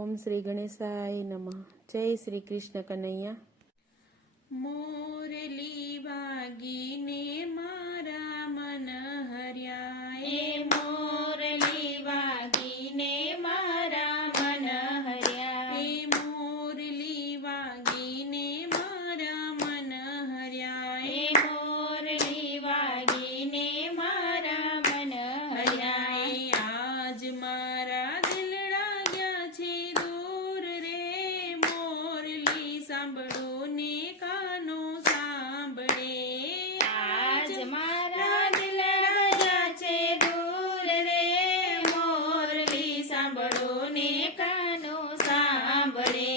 ઓમ શ્રી ગણેશાય નમઃ. જય શ્રી કૃષ્ણ કનૈયા. મોરલી વાગીને મારા મન હર્યા, એ મોરલી વાગીને મારા મન હર્યા, એ મોરલી વાગીને મારા મન હર્યા, એ મોરલી વાગીને મારા મન હર્યા. આજ મારા દિલડા ગયા છે દૂર રે, મોરલી સાંભળો ને કાનો સાંભળે. આજ મારા દિલડા ગયા છે દૂર રે, મોરલી સાંભળો ને કાનો સાંભળે.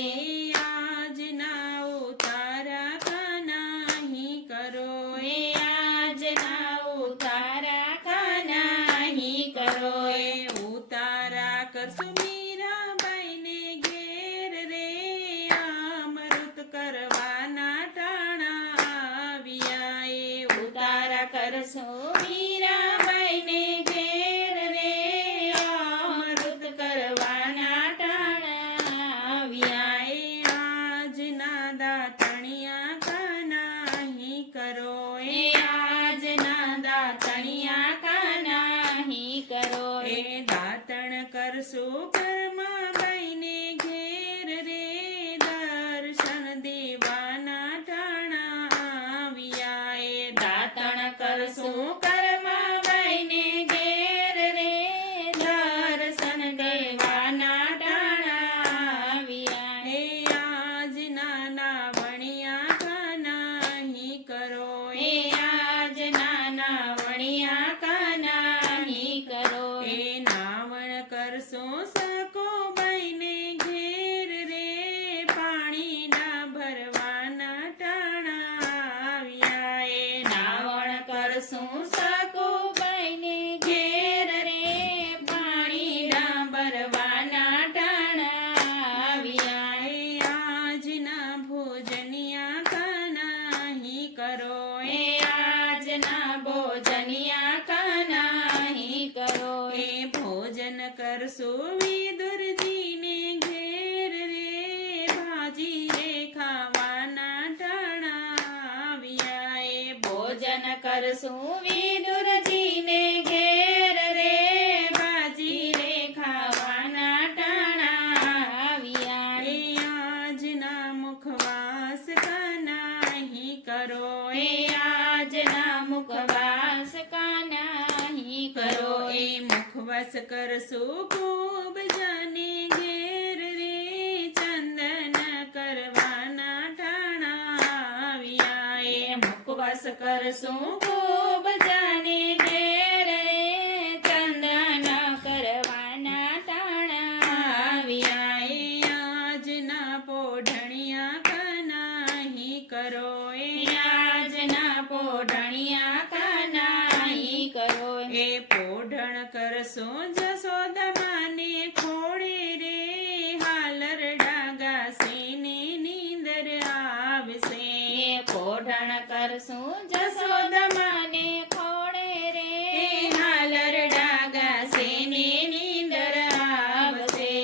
આજના ઉતારા કાના અહીં કરો, એ આજના ઉતારા કાના અહીં કરો, એ ઉતારા કરશું મીરાબાઈને ઘેર રે, અમૃત કરવાના ટાણા આવ્યા, એ ઉતારા કરશું મીરાબાઈને ઘેર રે, અમૃત કરવાના ટાણા આવ્યા. એ આજના દાતણિયા કાના અહીં કરો, એ આજના દાતણિયા કાના અહીં કરો, એ દાતણ કરશું પરમાબાઈને ઘેર રે, દર્શન દેવાના ટાણા આવ્યા, એ દાતણ કરશું પરમાબાઈને ઘેર રે, દર્શન દેવાના ટાણા આવ્યા. એ આજના નાવણિયા કાના અહીં કરો, એ આજના નાવણિયા કાના અહીં કરો, એ નાવણ કરશું સકોબાઈને ઘેર રે, પાણીના ભરવાના ટાણા આવ્યા, એ નાવણ કરશું સકોબાઈને ઘેર રે, પાણીના ભરવાના ટાણા આવ્યા. એ આજના ભોજનિયા કાના અહીં કરો, એ આજના ભોજનિયા કાના અહીં કરો, એ ભોજન કરશું વિદુરજીને ઘેર રે, ભાજી રે ખાવાના ટાણા આવ્યા, એ ભોજન કરશું વિદુરજીને ઘેર રે, ભાજી રે ખાવાના ટાણા આવ્યા. એ આજના મુખવાસ કાના અહીં કરો, એ આજના મુખવાસ કાના અહીં કરો, એ મુખવાસ કરશું ખૂબ જાને ઘેર રે, ચંદન કરવાના ટાણા આવ્યા, એ મુખવાસ કરશું ખૂબ જાને ઘેર રે, ચંદન કરવાના ટાણા આવ્યા. એ આજના પોઢણિયા કાના અહીં કરો, એ આજના પોઢણિયા કાના અહીં કરો, એ પોઢણ કરશું જશોદામાને ખોળે રે, હાલરડા ગાસીને નીંદર આવશે, એ પોઢણ કરશું જશોદામાને ખોળે રે, હાલરડા ગાસીને નીંદર આવશે.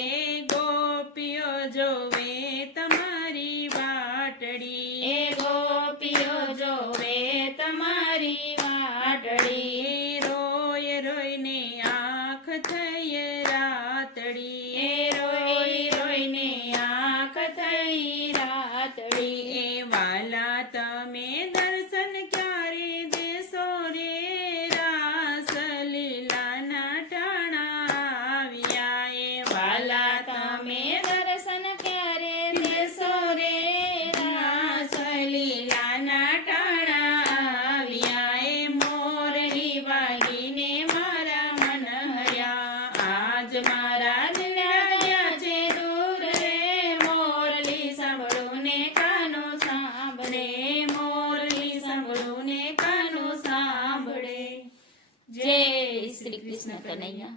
ગોપીઓ જોવે તમારી વાટડી, એ ગોપીઓ જોવે તમારી વાટડી, રોય રોઈને આંખ થઈ રાતડી, એ રોય રોઈને આંખ થઈ રાતડી. એ વાલા તમે દર્શન ક્યારે દેશો રે, રાસલીલાના ટાણા આવ્યા, એ વાલા તમે દર્શન ક્યારે દેશો રે, રાસલીલાના ટાણા આવ્યા. એ મોરલી વાગીને મારા મન હર્યા, આજ મારા દિલડા ગયા છે દૂર રે, મોરલી સાંભળો ને કાનો સાંભળે, મોરલી સાંભળો ને કાનો સાંભળે. જય શ્રી કૃષ્ણ કનૈયા.